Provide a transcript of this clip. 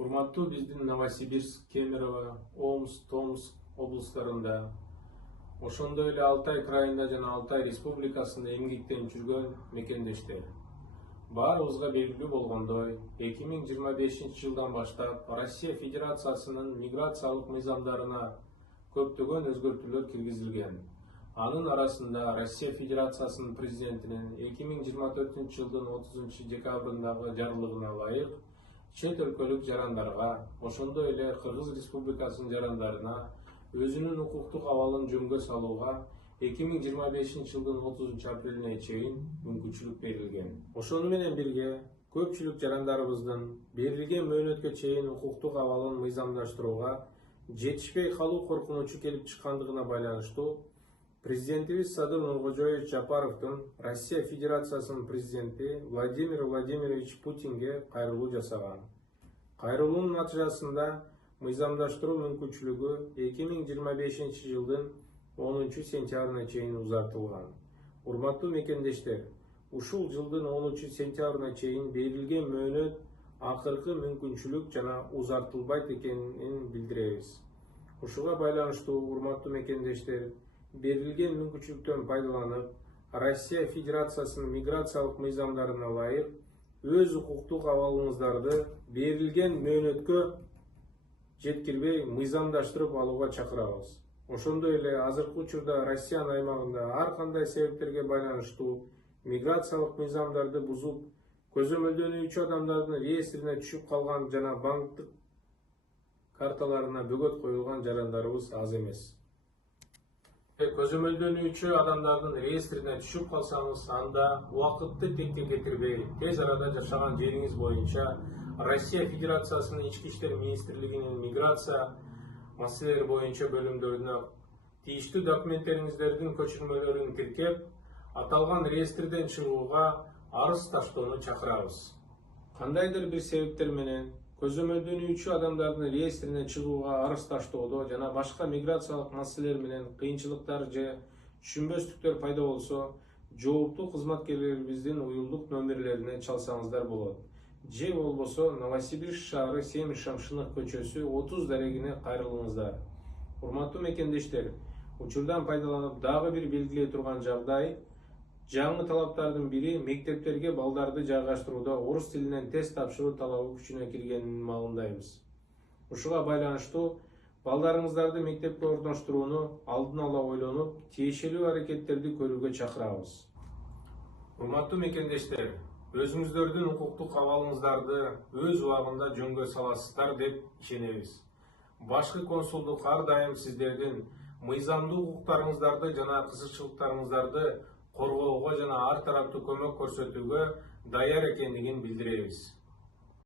Урматтуу биздин Новосибирск, Кемерово, Омск, Томск облустарында, ошондой эле Алтай крайында жана Алтай республикасында эмгектенип жүргөн мекендештер. Баарыбызга белгилүү болгондой, 2025 жылдан баштап Россия Федерациясынын миграциялык мыйзамдарына көптөгөн өзгөртүүлөр киргизилген. Анын арасында Россия Федерациясынын президентинин 2024 жылдын 30 декабрындагы жарлыгына ылайык чет өлкөлүк жарандарга, ошондой эле Кыргыз Республикасынын жарандарына өзүнүн укуктук абалын жөнгө салууга 2025 жылдын 30 апрелине чейин мүмкүнчүлүк берилген. Ошону менен бирге көпчүлүк жарандарыбыздын берилген мөөнөткө чейин укуктук абалын мыйзамдаштырууга жетишпей калуу коркунучу келип чыккандыгына байланыштуу Президентибиз Садыр Нуркожоевич Жапаровдун Россия Федерациясынын президенти Владимир Владимирович Путинге кайрылуу жасаган. Кайрылуунун натыйжасында мыйзамдаштыруу мүмкүнчүлүгү 2025 жылдын 10 сентябрына чейин узартылган. Урматтуу мекендештер, ушул жылдын 10 сентябрына чейин берилген мөөнөт акыркы мүмкүнчүлүк жана узартылбайт экенин билдиребиз. Ушуга байланыштуу урматтуу мекендештер, берилген мүмкүнчүлүктөн пайдаланып, Россия Федерациясынын миграциялык мыйзамдарына ылайык өз укуктук абалыңыздарды берилген мөөнөткө жеткирбей мыйзамдаштырып алууга чакырабыз. Ошондой эле азыркы учурда Россиянын аймагында ар кандай себептерге байланыштуу миграциялык мыйзамдарды бузуп, көзөмөлдөнүүчү адамдардын реестрине түшүп калган жана банктык карталарына бөгөт коюлган жарандарыбыз аз эмес. Көзөмөлдөнүүчү адамдардын реестрине түшүп калсаңыз, анда убакытты текке кетирбей, тез арада жашаган жериңиз боюнча Россия Федерациясынын Ички иштер министрлигинин миграция маселелери боюнча бөлүмдөрүнө тийиштүү документтериңиздердин көчүрмөлөрүн тиркеп, аталган реестрден чыгууга арыз таштоону чакырабыз. Кандайдыр бир себептер менен көзөмөлдөнүүчү адамдардын реестрине чыгууга арыз таштоодо жана башка миграциялык маселелер менен кыйынчылыктар же түшүнбөстүктөр пайда болсо, жооптуу кызматкерлерибиздин уюлдук номерлерине чалсаңыздар болот. Же болбосо Новосибирск шаары Семь Шамшынык көчөсү 30 дарегине кайрылыңыздар. Урматтуу мекендештер, учурдан пайдаланып дагы бир белгилей турган жагдай, жаңы талаптардын бири мектептерге балдарды жайгаштырууда орус тилинен тест тапшыруу талабы күчүнө киргенин маалымдайбыз. Ушуга байланыштуу балдарыңыздарды мектепке орноштурууну алдын ала ойлонуп, тиешелүү аракеттерди көрүүгө чакырабыз. Урматтуу мекендештер, өзүңүздөрдүн укуктук абалыңыздарды өз убагында жөнгө саласыздар деп ишенебиз. Башкы консулдук ар дайым сиздердин мыйзамдуу укуктарыңыздарды жана кызыкчылыктарыңыздарды коргоого жана ар тараптуу көмөк көрсөтүүгө даяр экендигин билдиребиз.